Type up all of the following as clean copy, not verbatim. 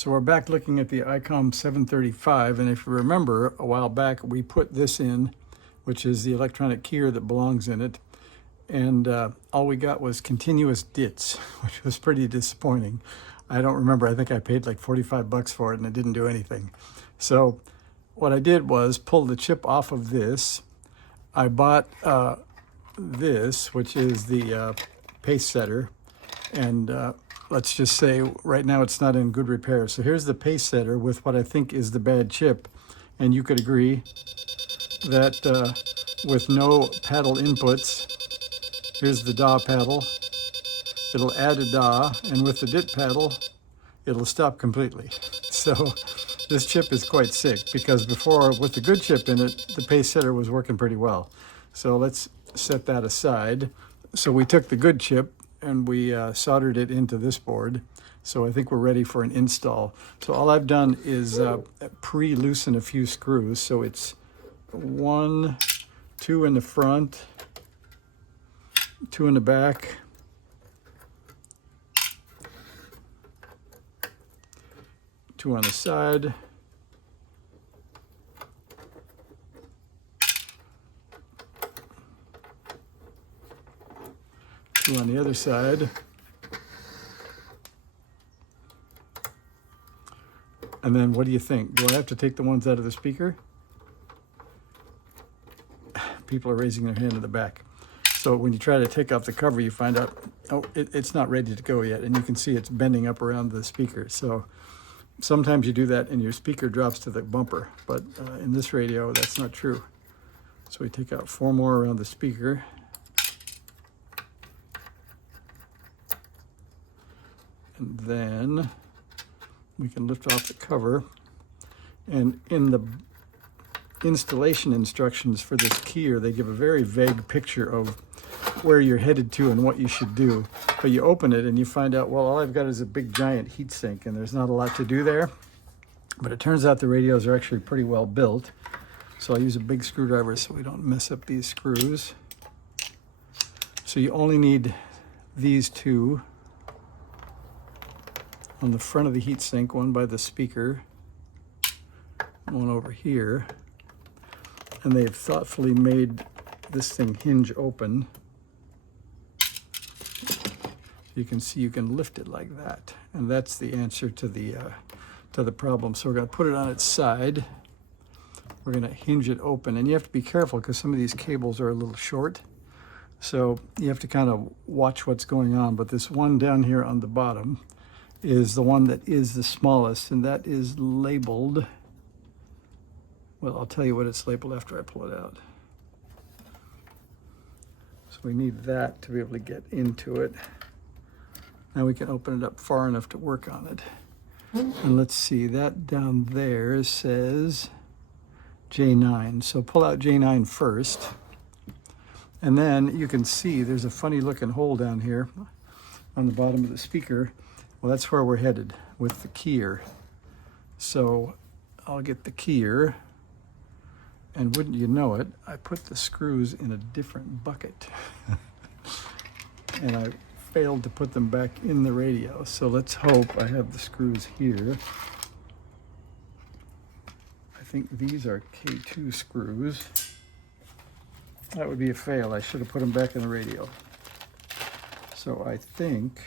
So we're back looking at the Icom 735, and if you remember, a while back we put this in, which is the electronic keyer that belongs in it, and all we got was continuous dits, which was pretty disappointing. I don't remember, I think I paid like 45 bucks for it and it didn't do anything. So what I did was pull the chip off of this. I bought this, which is the pace setter, and let's just say right now it's not in good repair. So here's the pace setter with what I think is the bad chip, and you could agree that with no paddle inputs, here's the DAW paddle, it'll add a DAW, and with the DIT paddle, it'll stop completely. So this chip is quite sick, because before, with the good chip in it, the pace setter was working pretty well. So let's set that aside. So we took the good chip and we soldered it into this board. So I think we're ready for an install. So all I've done is pre-loosen a few screws. So it's 1, 2 in the front, 2 in the back, 2 on the side, 2 on the other side, and then what do you think? Do I have to take the ones out of the speaker? People are raising their hand in the back. So when you try to take off the cover, you find out, oh, it's not ready to go yet, and you can see it's bending up around the speaker. So sometimes you do that and your speaker drops to the bumper, but in this radio, that's not true. So we take out 4 more around the speaker. And then we can lift off the cover. And in the installation instructions for this keyer, they give a very vague picture of where you're headed to and what you should do. But you open it and you find out, well, all I've got is a big giant heat sink and there's not a lot to do there. But it turns out the radios are actually pretty well built. So I'll use a big screwdriver so we don't mess up these screws. So you only need these 2 on the front of the heatsink, one by the speaker, one over here. And they've thoughtfully made this thing hinge open. You can see you can lift it like that. And that's the answer to the problem. So we're gonna put it on its side. We're gonna hinge it open. And you have to be careful because some of these cables are a little short. So you have to kind of watch what's going on. But this one down here on the bottom is the one that is the smallest, and that is labeled, well, I'll tell you what it's labeled after I pull it out. So we need that to be able to get into it. Now we can open it up far enough to work on it. And let's see, that down there says J9. So pull out J9 first. And then you can see there's a funny looking hole down here on the bottom of the speaker. Well, that's where we're headed with the keyer. So I'll get the keyer, and wouldn't you know it, I put the screws in a different bucket. And I failed to put them back in the radio. So let's hope I have the screws here. I think these are K2 screws. That would be a fail. I should have put them back in the radio. So I think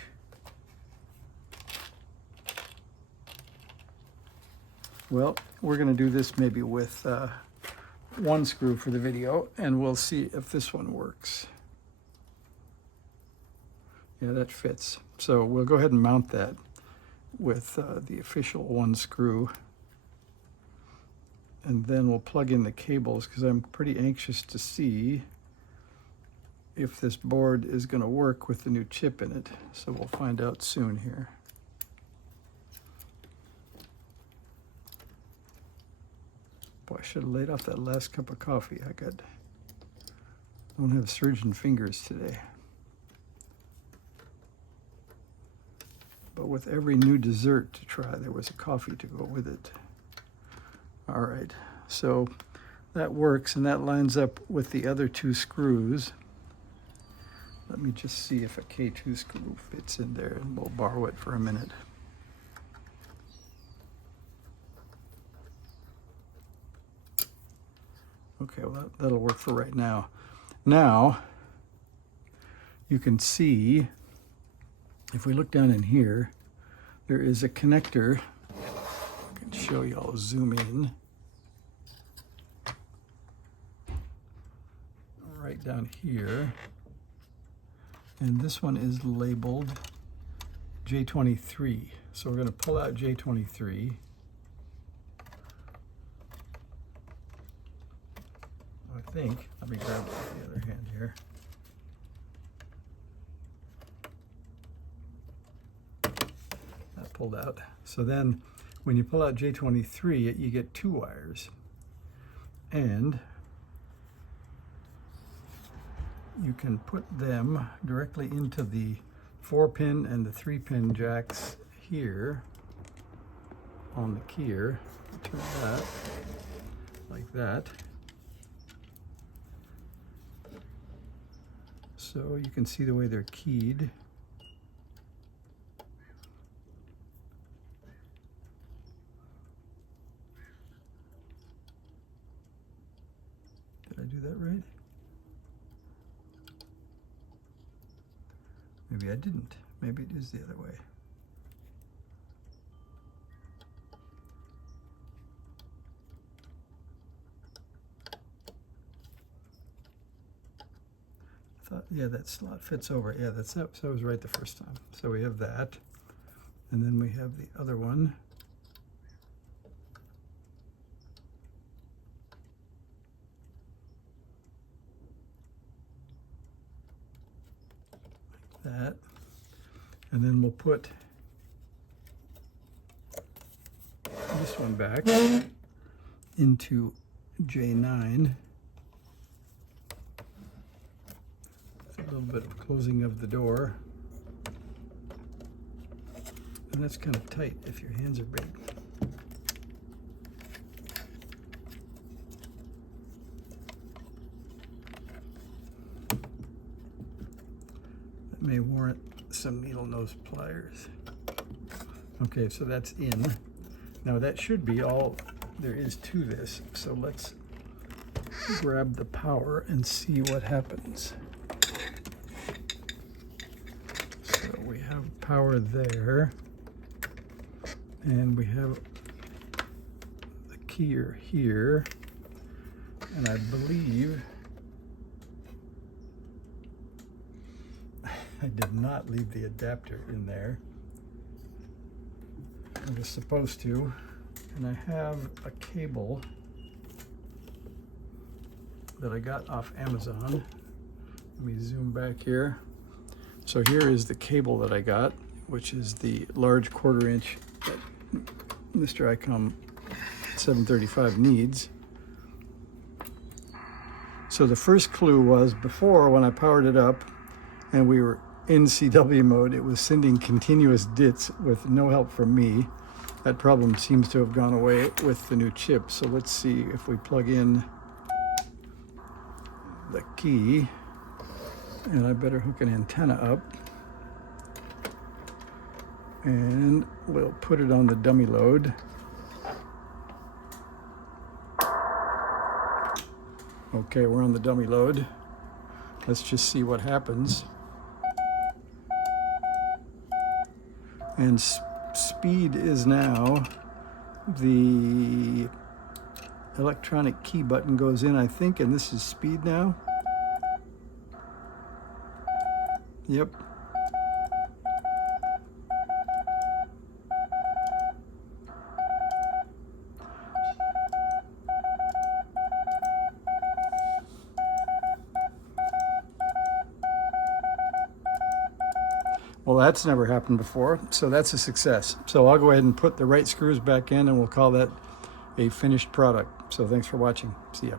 well, we're going to do this maybe with 1 screw for the video, and we'll see if this one works. Yeah, that fits. So we'll go ahead and mount that with the official 1 screw. And then we'll plug in the cables, because I'm pretty anxious to see if this board is going to work with the new chip in it. So we'll find out soon here. Boy, I should have laid off that last cup of coffee. I don't have surgeon fingers today. But with every new dessert to try, there was a coffee to go with it. All right, so that works, and that lines up with the other 2 screws. Let me just see if a K2 screw fits in there, and we'll borrow it for a minute. Okay, well, that'll work for right now. Now, you can see, if we look down in here, there is a connector. I can show you, I'll zoom in. Right down here. And this one is labeled J23. So we're going to pull out J23. I think, let me grab it with the other hand here. That pulled out. So then when you pull out J23, you get 2 wires. And you can put them directly into the 4-pin and the 3-pin jacks here on the keyer. Turn that like that. So you can see the way they're keyed. Did I do that right? Maybe I didn't. Maybe it is the other way. Yeah, that slot fits over. Yeah, that was right the first time. So we have that. And then we have the other one. Like that. And then we'll put this one back into J9. A little bit of closing of the door, and that's kind of tight if your hands are big. That may warrant some needle nose pliers. Okay, so that's in. Now that should be all there is to this, so let's grab the power and see what happens. We have power there, and we have the keyer here, and I believe I did not leave the adapter in there. I was supposed to, and I have a cable that I got off Amazon. Let me zoom back here. So here is the cable that I got, which is the large 1/4 inch that Mr. Icom 735 needs. So the first clue was before, when I powered it up and we were in CW mode, it was sending continuous DITs with no help from me. That problem seems to have gone away with the new chip. So let's see if we plug in the key. And I better hook an antenna up, and we'll put it on the dummy load. Okay, we're on the dummy load. Let's just see what happens. And speed is now, the electronic key button goes in, I think, and this is speed now. Yep. Well, that's never happened before, so that's a success. So I'll go ahead and put the right screws back in, and we'll call that a finished product. So thanks for watching. See ya.